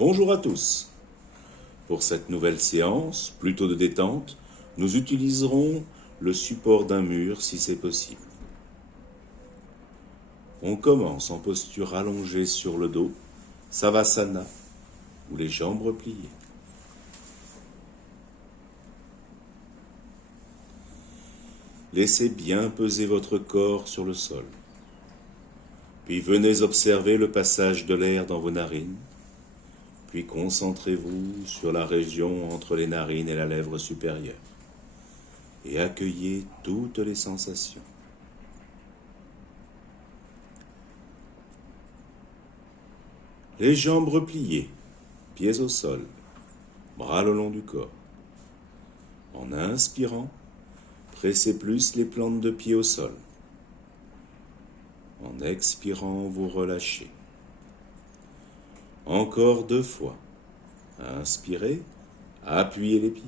Bonjour à tous. Pour cette nouvelle séance, plutôt de détente, nous utiliserons le support d'un mur si c'est possible. On commence en posture allongée sur le dos, Savasana, ou les jambes repliées. Laissez bien peser votre corps sur le sol. Puis venez observer le passage de l'air dans vos narines. Puis concentrez-vous sur la région entre les narines et la lèvre supérieure. Et accueillez toutes les sensations. Les jambes repliées, pieds au sol, bras le long du corps. En inspirant, pressez plus les plantes de pied au sol. En expirant, vous relâchez. Encore 2 fois. Inspirez, appuyez les pieds.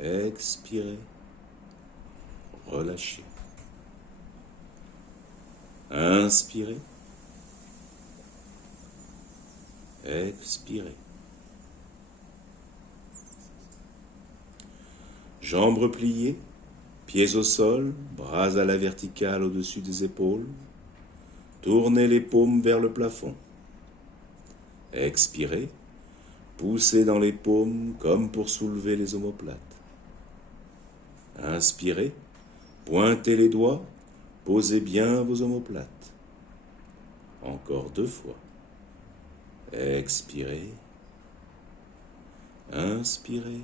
Expirez, relâchez. Inspirez. Expirez. Jambes repliées, pieds au sol, bras à la verticale au-dessus des épaules. Tournez les paumes vers le plafond. Expirez, poussez dans les paumes comme pour soulever les omoplates. Inspirez, pointez les doigts, posez bien vos omoplates. Encore 2 fois. Expirez. Inspirez.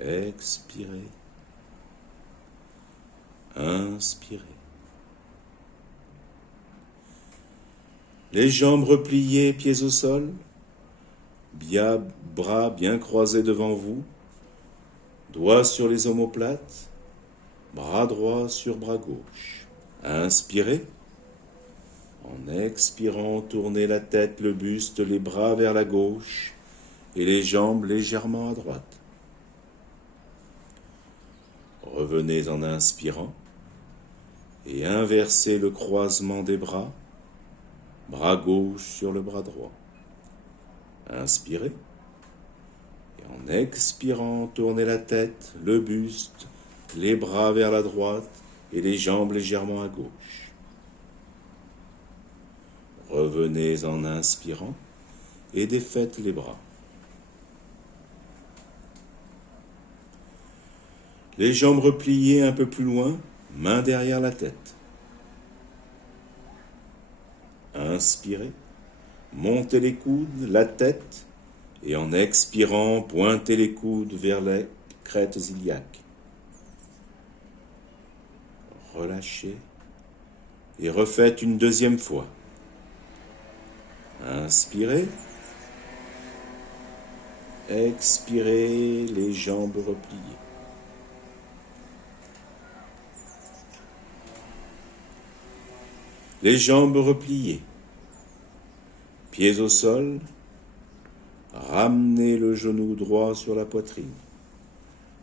Expirez. Inspirez. Les jambes repliées, pieds au sol. Bras bien croisés devant vous. Doigts sur les omoplates. Bras droit sur bras gauche. Inspirez. En expirant, tournez la tête, le buste, les bras vers la gauche et les jambes légèrement à droite. Revenez en inspirant et inversez le croisement des bras, bras gauche sur le bras droit. Inspirez et en expirant, tournez la tête, le buste, les bras vers la droite et les jambes légèrement à gauche. Revenez en inspirant et défaites les bras. Les jambes repliées un peu plus loin, mains derrière la tête. Inspirez, montez les coudes, la tête, et en expirant, pointez les coudes vers les crêtes iliaques. Relâchez et refaites une 2e fois. Inspirez. Expirez, les jambes repliées. Les jambes repliées. Pieds au sol. Ramenez le genou droit sur la poitrine.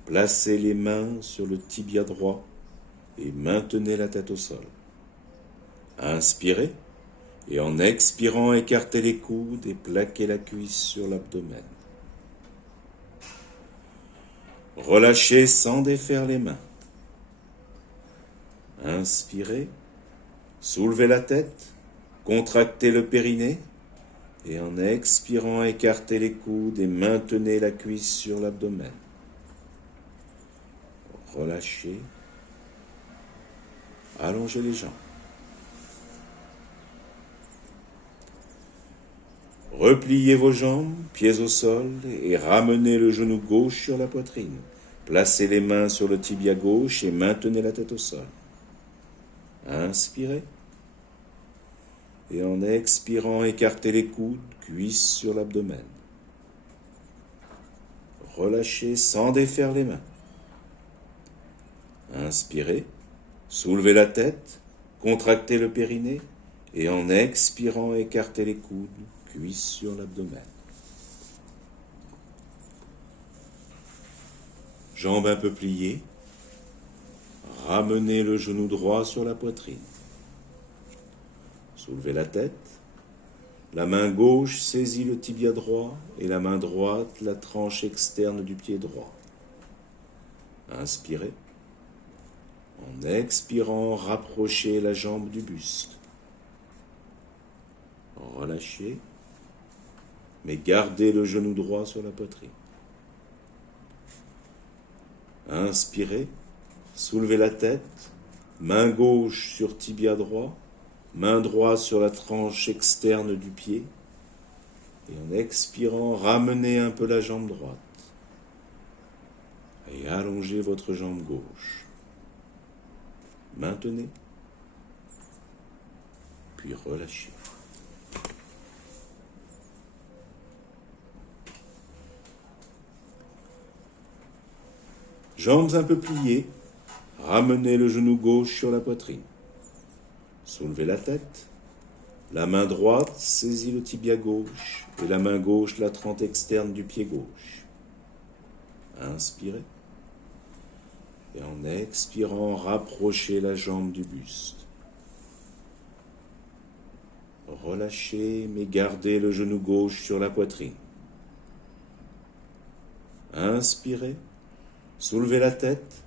Placez les mains sur le tibia droit et maintenez la tête au sol. Inspirez. Et en expirant, écartez les coudes et plaquez la cuisse sur l'abdomen. Relâchez sans défaire les mains. Inspirez, soulevez la tête, contractez le périnée et en expirant, écartez les coudes et maintenez la cuisse sur l'abdomen. Relâchez, allongez les jambes. Repliez vos jambes, pieds au sol, et ramenez le genou gauche sur la poitrine. Placez les mains sur le tibia gauche et maintenez la tête au sol. Inspirez. Et en expirant, écartez les coudes, cuisses sur l'abdomen. Relâchez sans défaire les mains. Inspirez, soulevez la tête, contractez le périnée, et en expirant, écartez les coudes, cuisse sur l'abdomen. Jambes un peu pliées. Ramenez le genou droit sur la poitrine. Soulevez la tête. la main gauche saisit le tibia droit et la main droite la tranche externe du pied droit. Inspirez. En expirant, rapprochez la jambe du buste. Relâchez, mais gardez le genou droit sur la poitrine. Inspirez, soulevez la tête, main gauche sur tibia droit, main droite sur la tranche externe du pied. Et en expirant, ramenez un peu la jambe droite. Et allongez votre jambe gauche. Maintenez, puis relâchez. Jambes un peu pliées, ramenez le genou gauche sur la poitrine. Soulevez la tête, la main droite saisit le tibia gauche et la main gauche la trente externe du pied gauche. Inspirez. Et en expirant, rapprochez la jambe du buste. Relâchez, mais gardez le genou gauche sur la poitrine. Inspirez, soulevez la tête,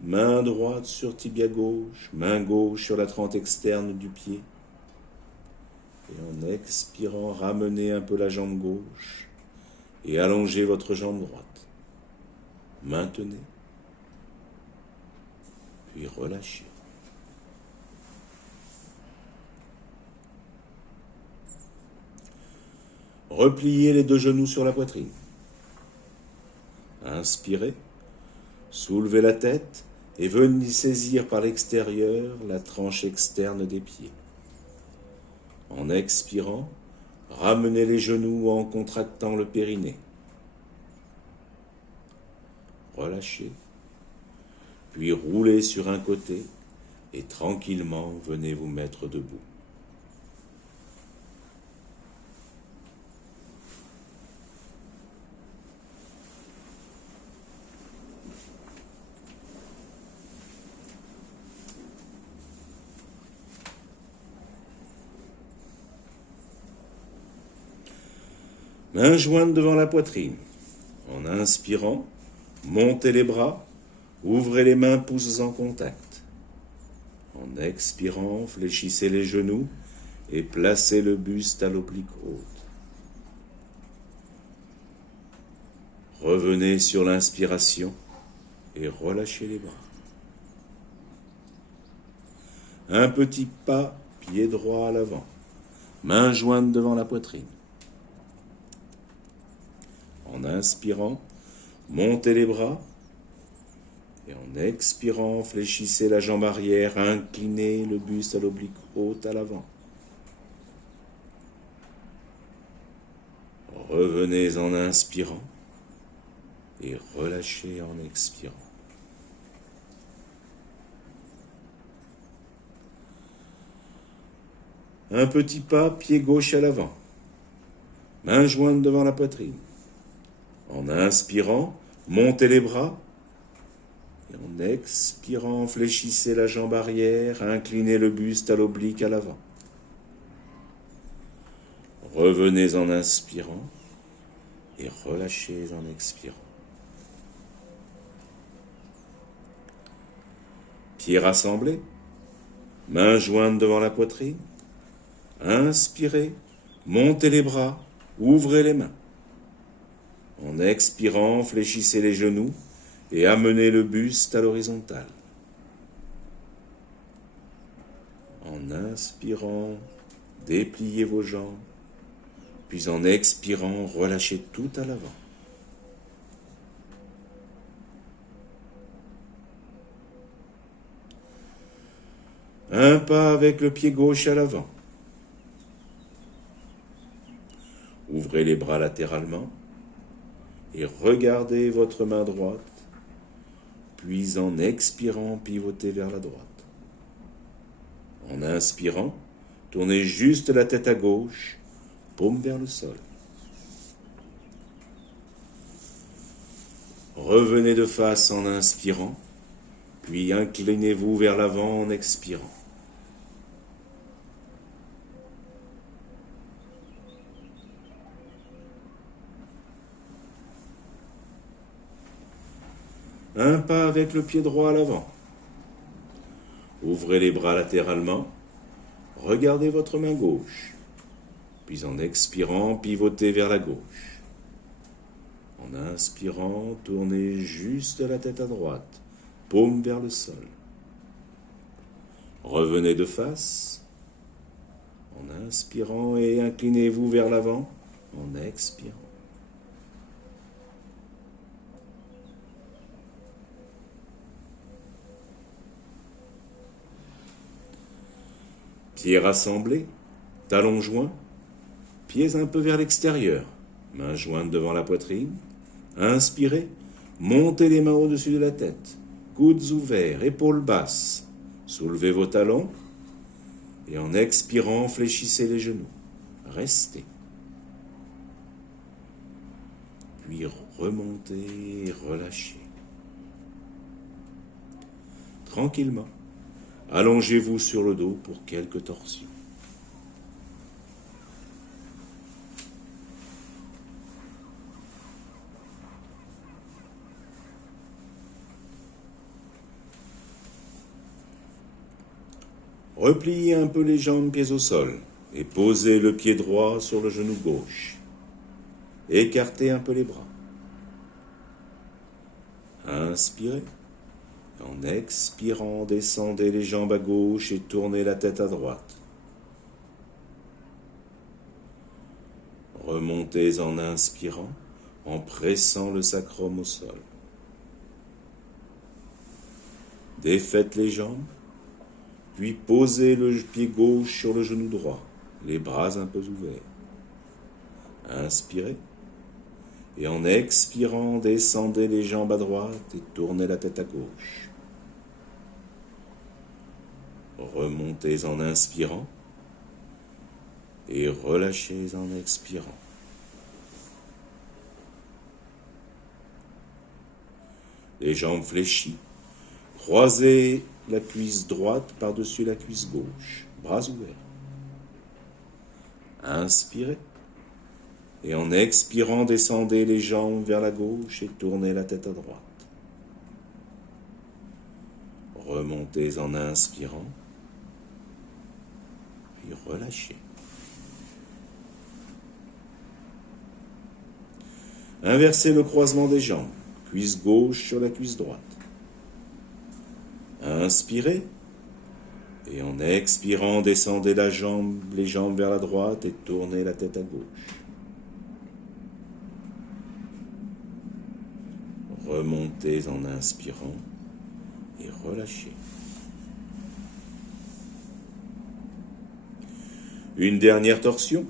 main droite sur tibia gauche, main gauche sur la trente externe du pied. Et en expirant, ramenez un peu la jambe gauche et allongez votre jambe droite. Maintenez. Puis relâchez. Repliez les deux genoux sur la poitrine. Inspirez, soulevez la tête et venez saisir par l'extérieur la tranche externe des pieds. En expirant, ramenez les genoux en contractant le périnée. Relâchez. Puis roulez sur un côté et tranquillement venez vous mettre debout. Mains jointes devant la poitrine. En inspirant, montez les bras. Ouvrez les mains, pouces en contact. En expirant, fléchissez les genoux et placez le buste à l'oblique haute. Revenez sur l'inspiration et relâchez les bras. Un petit pas, pied droit à l'avant. Mains jointes devant la poitrine. En inspirant, montez les bras. Et en expirant, fléchissez la jambe arrière, inclinez le buste à l'oblique haute à l'avant. Revenez en inspirant et relâchez en expirant. Un petit pas, pied gauche à l'avant. Main jointe devant la poitrine. En inspirant, montez les bras. Et en expirant, fléchissez la jambe arrière, inclinez le buste à l'oblique à l'avant. Revenez en inspirant et relâchez en expirant. Pieds rassemblés, mains jointes devant la poitrine. Inspirez, montez les bras, ouvrez les mains. En expirant, fléchissez les genoux et amenez le buste à l'horizontale. En inspirant, dépliez vos jambes, puis en expirant, relâchez tout à l'avant. Un pas avec le pied gauche à l'avant. Ouvrez les bras latéralement et regardez votre main droite, puis en expirant, pivotez vers la droite. En inspirant, tournez juste la tête à gauche, paume vers le sol. Revenez de face en inspirant, puis inclinez-vous vers l'avant en expirant. Un pas avec le pied droit à l'avant. Ouvrez les bras latéralement. Regardez votre main gauche. Puis en expirant, pivotez vers la gauche. En inspirant, tournez juste la tête à droite, paume vers le sol. Revenez de face. En inspirant et inclinez-vous vers l'avant en expirant. Pieds rassemblés, talons joints, pieds un peu vers l'extérieur, mains jointes devant la poitrine. Inspirez, montez les mains au-dessus de la tête, coudes ouverts, épaules basses. Soulevez vos talons et en expirant, fléchissez les genoux. Restez. Puis remontez et relâchez. Tranquillement, allongez-vous sur le dos pour quelques torsions. Repliez un peu les jambes, pieds au sol, et posez le pied droit sur le genou gauche. Écartez un peu les bras. Inspirez. En expirant, descendez les jambes à gauche et tournez la tête à droite. Remontez en inspirant, en pressant le sacrum au sol. Défaites les jambes, puis posez le pied gauche sur le genou droit, les bras un peu ouverts. Inspirez. Et en expirant, descendez les jambes à droite et tournez la tête à gauche. Remontez en inspirant et relâchez en expirant. Les jambes fléchies, croisez la cuisse droite par-dessus la cuisse gauche, bras ouverts. Inspirez. Et en expirant, descendez les jambes vers la gauche et tournez la tête à droite. Remontez en inspirant, puis relâchez. Inversez le croisement des jambes, cuisse gauche sur la cuisse droite. Inspirez. Et en expirant, descendez les jambes vers la droite et tournez la tête à gauche. Remontez en inspirant et relâchez. Une dernière torsion.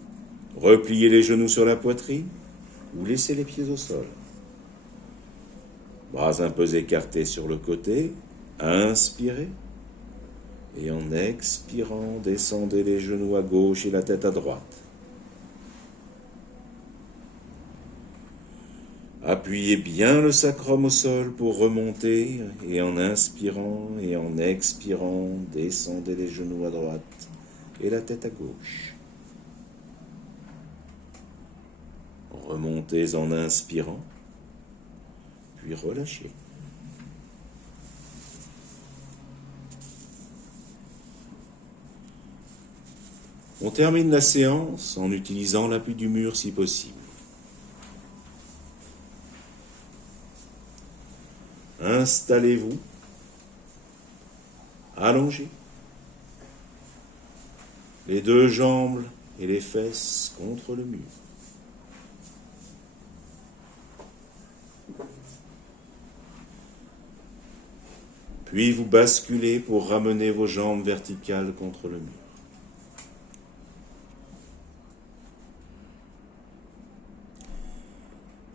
Repliez les genoux sur la poitrine ou laissez les pieds au sol. Bras un peu écartés sur le côté. Inspirez. Et en expirant, descendez les genoux à gauche et la tête à droite. Appuyez bien le sacrum au sol pour remonter et en inspirant et en expirant, descendez les genoux à droite et la tête à gauche. Remontez en inspirant, puis relâchez. On termine la séance en utilisant l'appui du mur si possible. Installez-vous, allongez, les deux jambes et les fesses contre le mur. Puis vous basculez pour ramener vos jambes verticales contre le mur.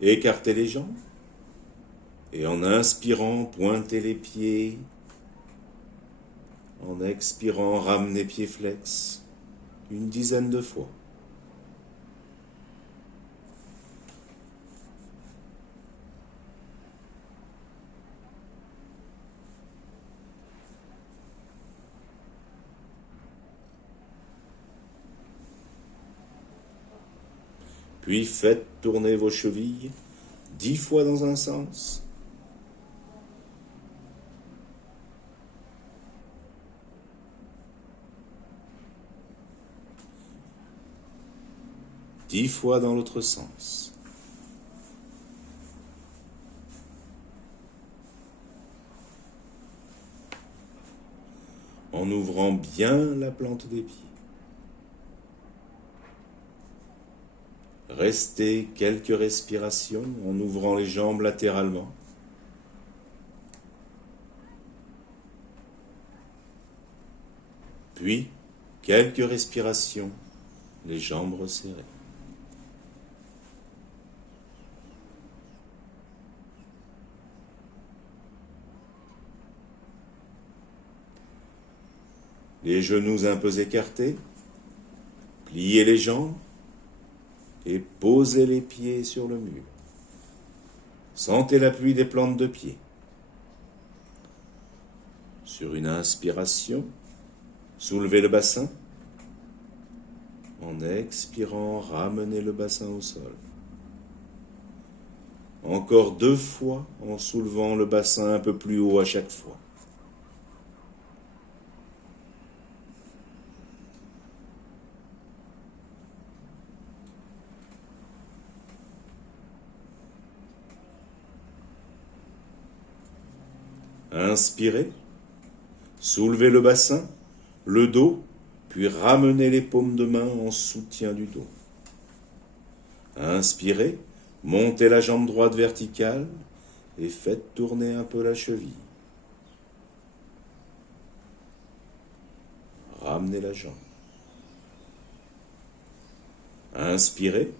Écartez les jambes. Et en inspirant, pointez les pieds. En expirant, ramenez pieds flex. Une dizaine de fois. Puis faites tourner vos chevilles 10 fois dans un sens 10 fois dans l'autre sens. En ouvrant bien la plante des pieds. Restez quelques respirations en ouvrant les jambes latéralement. Puis, quelques respirations, les jambes resserrées. Les genoux un peu écartés, pliez les jambes et posez les pieds sur le mur. Sentez l'appui des plantes de pied. Sur une inspiration, soulevez le bassin. En expirant, ramenez le bassin au sol. Encore 2 fois en soulevant le bassin un peu plus haut à chaque fois. Inspirez, soulevez le bassin, le dos, puis ramenez les paumes de main en soutien du dos. Inspirez, montez la jambe droite verticale et faites tourner un peu la cheville. Ramenez la jambe. Inspirez,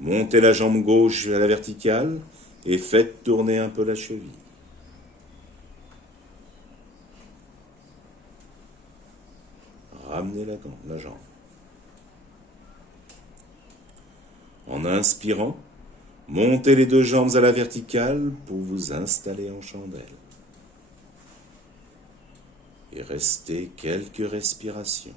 montez la jambe gauche à la verticale et faites tourner un peu la cheville. Ramenez la jambe. En inspirant, montez les 2 jambes à la verticale pour vous installer en chandelle. Et restez quelques respirations.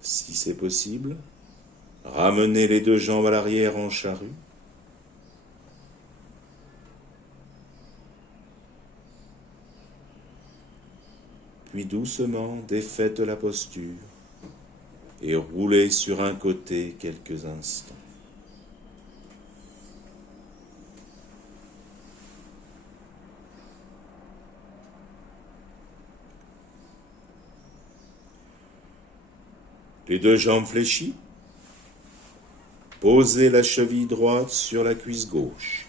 Si c'est possible, ramenez les 2 jambes à l'arrière en charrue. Puis doucement défaites la posture et roulez sur un côté quelques instants. Les 2 jambes fléchies, posez la cheville droite sur la cuisse gauche.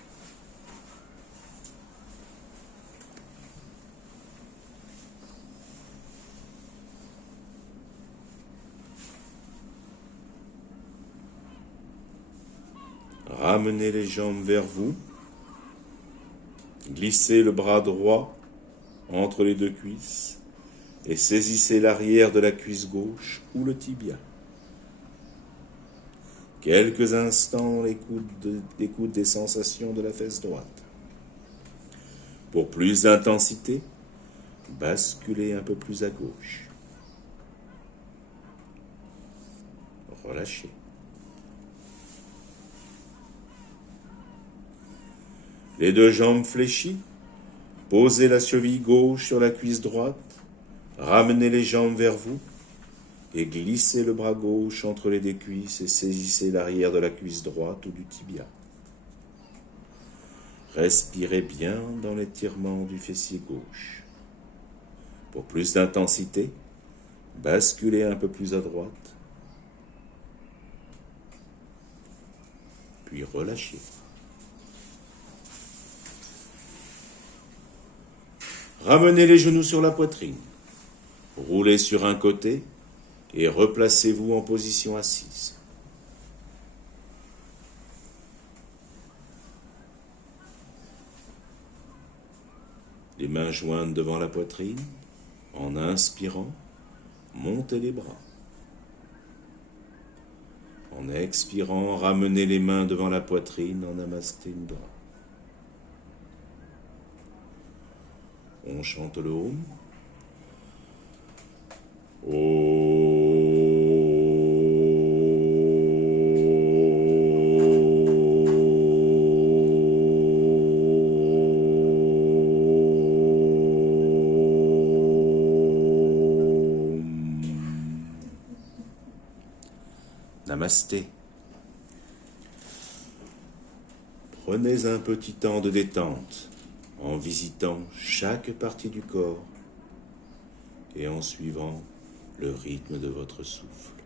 Ramenez les jambes vers vous. Glissez le bras droit entre les 2 cuisses et saisissez l'arrière de la cuisse gauche ou le tibia. Quelques instants l'écoute des sensations de la fesse droite. Pour plus d'intensité, basculez un peu plus à gauche. Relâchez. Les 2 jambes fléchies, posez la cheville gauche sur la cuisse droite, ramenez les jambes vers vous et glissez le bras gauche entre les 2 cuisses et saisissez l'arrière de la cuisse droite ou du tibia. Respirez bien dans l'étirement du fessier gauche. Pour plus d'intensité, basculez un peu plus à droite, puis relâchez. Ramenez les genoux sur la poitrine, roulez sur un côté et replacez-vous en position assise. Les mains jointes devant la poitrine, en inspirant, montez les bras. En expirant, ramenez les mains devant la poitrine en Namasté Mudra. On chante le Om. Namasté. Prenez un petit temps de détente en visitant chaque partie du corps et en suivant le rythme de votre souffle.